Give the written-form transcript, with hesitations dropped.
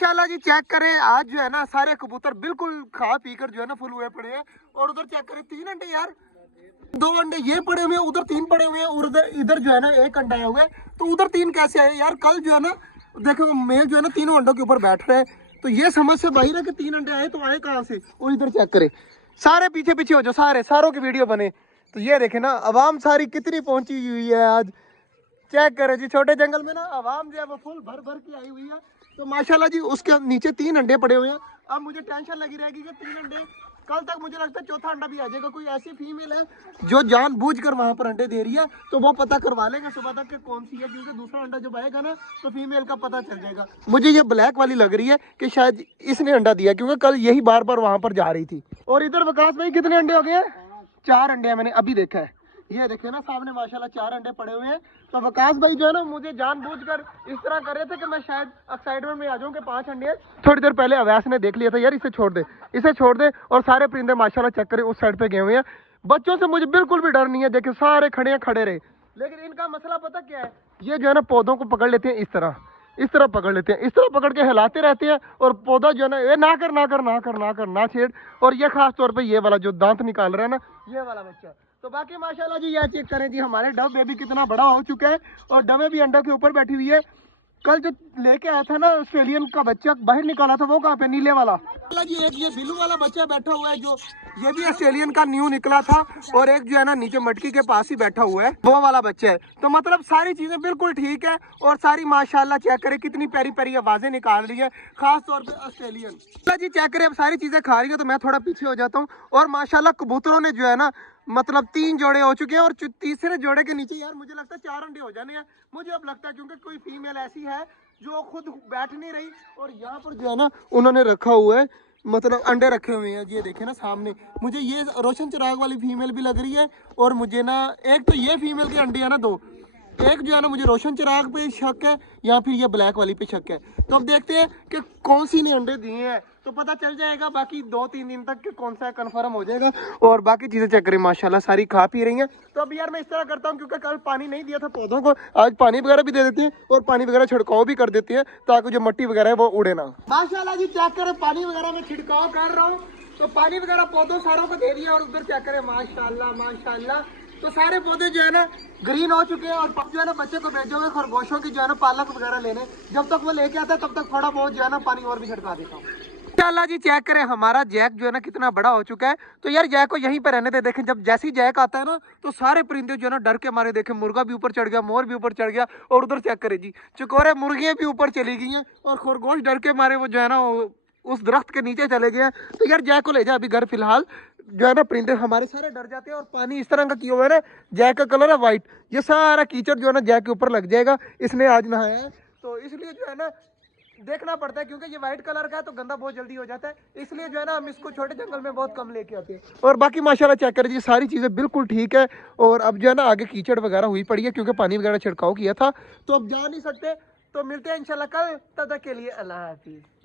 चला जी चेक करें, आज जो है ना सारे कबूतर बिल्कुल खा पी कर जो है ना फुल हुए पड़े हैं। और उधर चेक करें 3 अंडे यार, 2 अंडे ये पड़े हुए हैं, उधर 3 पड़े हुए हैं, और उधर इधर जो है ना 1 अंडा आया हुआ है। तो उधर 3 कैसे आए यार? कल जो है ना देखो मेल जो है ना तीनों अंडों के ऊपर बैठ रहा है, तो ये समझ से बाहर है कि 3 अंडे आए तो आए कहाँ से। और इधर चेक करें, सारे पीछे पीछे हो जाओ, सारों की वीडियो बने। तो ये देखे ना आवाम सारी कितनी पहुंची हुई है आज। चेक करें जी, छोटे जंगल में ना आवाम जो है वो फुल भर भर के आई हुई है। तो माशाल्लाह जी उसके नीचे 3 अंडे पड़े हुए हैं। अब मुझे टेंशन लगी रहेगी कि 3 अंडे, कल तक मुझे लगता है चौथा अंडा भी आ जाएगा। कोई ऐसी फीमेल है जो जानबूझकर वहां पर अंडे दे रही है, तो वो पता करवा लेंगे सुबह तक कि कौन सी है, क्योंकि दूसरा अंडा जब आएगा ना तो फीमेल का पता चल जाएगा। मुझे ये ब्लैक वाली लग रही है कि शायद इसने अंडा दिया, क्योंकि कल यही बार बार वहां पर जा रही थी। और इधर विकास भाई कितने अंडे हो गए हैं? 4 अंडे हैं, मैंने अभी देखा है। ये देखिए ना सामने माशाल्लाह 4 अंडे पड़े हुए हैं। तो विकास भाई जो है ना मुझे जानबूझकर इस तरह कर रहे थे कि मैं शायद एक्साइटमेंट में आ जाऊं कि 5 अंडे हैं। थोड़ी देर पहले अवैस ने देख लिया था यार इसे छोड़ दे, इसे छोड़ दे। और सारे परिंदे माशाल्लाह चेक करें उस साइड पे गए हुए हैं। बच्चों से मुझे बिल्कुल भी डर नहीं है, देखिए सारे खड़े हैं, खड़े रहे। लेकिन इनका मसला पता क्या है, ये जो है ना पौधों को पकड़ लेते हैं इस तरह पकड़ लेते हैं, इस तरह पकड़ के हिलाते रहते हैं। और पौधा जो है ना ये ना कर ना कर ना कर ना कर ना छेड़। और ये खास तौर पे ये वाला जो दांत निकाल रहा है ना, ये वाला बच्चा। तो बाकी माशाल्लाह जी यह चेक करें जी हमारे डव बेबी कितना बड़ा हो चुका है, और डवे भी अंडों के ऊपर बैठी हुई है। कल जो लेके आया था ना ऑस्ट्रेलियन का बच्चा बाहर निकाला था, वो कहाँ पे? नीले वाला जी। एक ये बिल्लू वाला बच्चा बैठा हुआ है, जो ये भी ऑस्ट्रेलियन का न्यू निकला था। और एक जो है ना नीचे मटकी के पास ही बैठा हुआ है, वो वाला बच्चा है। तो मतलब सारी चीजें बिल्कुल ठीक है, और सारी माशाल्लाह चेक करें कितनी प्यारी प्यारी आवाजें निकाल रही है, खास तौर पे ऑस्ट्रेलियन जी। चेक करें अब सारी चीजें खा रही है, तो मैं थोड़ा पीछे हो जाता हूँ। और माशाल्लाह कबूतरों ने जो है ना मतलब 3 जोड़े हो चुके हैं, और तीसरे जोड़े के नीचे यार मुझे लगता है 4 अंडे हो जाने हैं। मुझे अब लगता है क्योंकि कोई फीमेल ऐसी है जो खुद बैठ नहीं रही, और यहाँ पर जो है ना उन्होंने रखा हुआ है, मतलब अंडे रखे हुए हैं। ये देखे ना सामने, मुझे ये रोशन चिराग वाली फीमेल भी लग रही है। और मुझे ना एक तो ये फीमेल के अंडे है ना 2, एक जो है ना मुझे रोशन चिराग पे शक है, या फिर ये ब्लैक वाली पे शक है। तो अब देखते हैं कि कौन सी ने अंडे दिए हैं, तो पता चल जाएगा। बाकी 2-3 दिन तक कि कौन सा कंफर्म हो जाएगा। और बाकी चीजें चेक करें माशाल्लाह सारी खा पी रही हैं। तो अब यार मैं इस तरह करता हूँ, क्योंकि कल पानी नहीं दिया था पौधों को, आज पानी वगैरह भी दे देते हैं, और पानी वगैरह छिड़काव भी कर देते हैं, ताकि जो मिट्टी वगैरह है वो उड़े ना। माशाल्लाह जी चेक करें पानी वगैरह में छिड़काव कर रहा हूँ, तो पानी वगैरह पौधों सारों को दे दिया। और उधर चेक करें माशाल्लाह माशाल्लाह, तो सारे पौधे जो है ना ग्रीन हो चुके हैं। और जो है ना बच्चे को भेजोगे खरगोशों की जो है ना पालक वगैरह लेने, जब तक वो लेके आता है तब तक थोड़ा बहुत जो है ना पानी और भी छिड़का देता हूँ। इंशाल्लाह जी चेक करें हमारा जैक जो है ना कितना बड़ा हो चुका है। तो यार जैक को यहीं पर रहने दे। देखें जब जैसे ही जैक आता है ना, तो सारे परिंदे जो है ना डर के मारे, देखें मुर्गा भी ऊपर चढ़ गया, मोर भी ऊपर चढ़ गया। और उधर चेक करें जी चकोरे मुर्गियां भी ऊपर चली गई हैं, और खरगोश डर के मारे वो जो है ना उस दरख्त के नीचे चले गए हैं। तो यार जैक को ले जा अभी घर फिलहाल। जो है ना परिंदे हमारे सारे डर जाते हैं। और पानी इस तरह का किया हुआ है ना, जैक का कलर है व्हाइट, ये सारा कीचड़ जो है ना जैक के ऊपर लग जाएगा। इसने आज नहाया है, तो इसलिए जो है ना देखना पड़ता है, क्योंकि ये व्हाइट कलर का है तो गंदा बहुत जल्दी हो जाता है। इसलिए जो है ना हम इसको छोटे जंगल में बहुत कम लेके आते हैं। और बाकी माशाल्लाह चेक करें जी सारी चीज़ें बिल्कुल ठीक है। और अब जो है ना आगे कीचड़ वगैरह हुई पड़ी है, क्योंकि पानी वगैरह छिड़काव किया था, तो अब जा नहीं सकते। तो मिलते हैं इंशाल्लाह कल, तब तक के लिए अल्लाह हाफिज़।